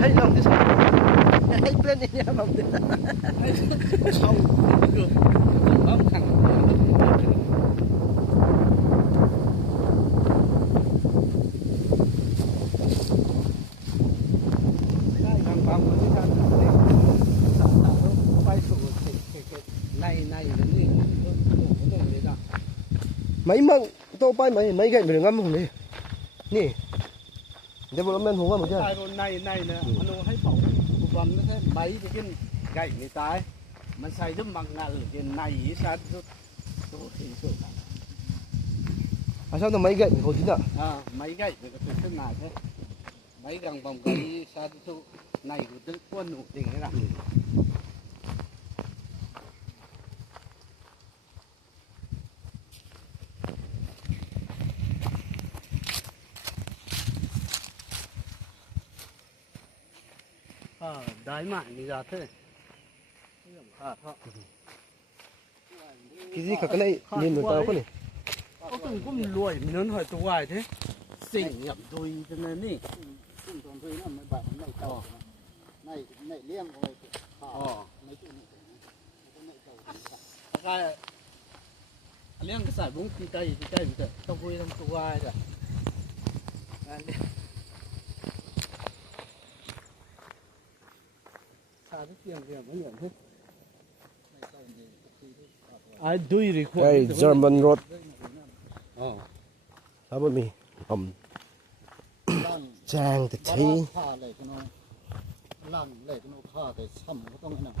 Hay lòng thế sao? Hay bên này nha bông. Xong được. Bấm thẳng. Thằng bông nó đi thằng bay xuống cái này là gì? Nó đấy đó. Mấy măng tô bay mấy gậy mình ngâm hùng đi. Nè. Để bộ men hùng ngâm một chứ. Tại bồn này nè, nó hay phỏng một vòng nó thế mấy cái gậy người taมันใส่ดึ้มบางงานเป็นในสัตว์ตัวที่สุด À sao nó mấy gậy mình không chín ạ? Mấy gậy thì có từ nào thế mấy găng vòng cái sát số này của tứ quân nụ tình cái nào đái mạng đi ra thế Cái gì cả cái này nhìn người ta có này. Có từng có mình lùi mình lớn hỏi tôi hoài thế xỉn nhậm tôi cho nên điซึ่งตรงที่นั่นไม่บาดไม่เก่าในเลี้ยงเอาไว้ในจุดนี้ในเก่า cái liên cái sải bún cây mình tao vui trong tôi hoài rồi xa rất nhiều mới nhận thế ai đuôi thì Hey, German road. Sao bọn mình? Chàng thật thấy. ผ้าเลยคุณน้องล่างเลยคุณน้องผ้าแต่ซ้ำก็ต้องนั่น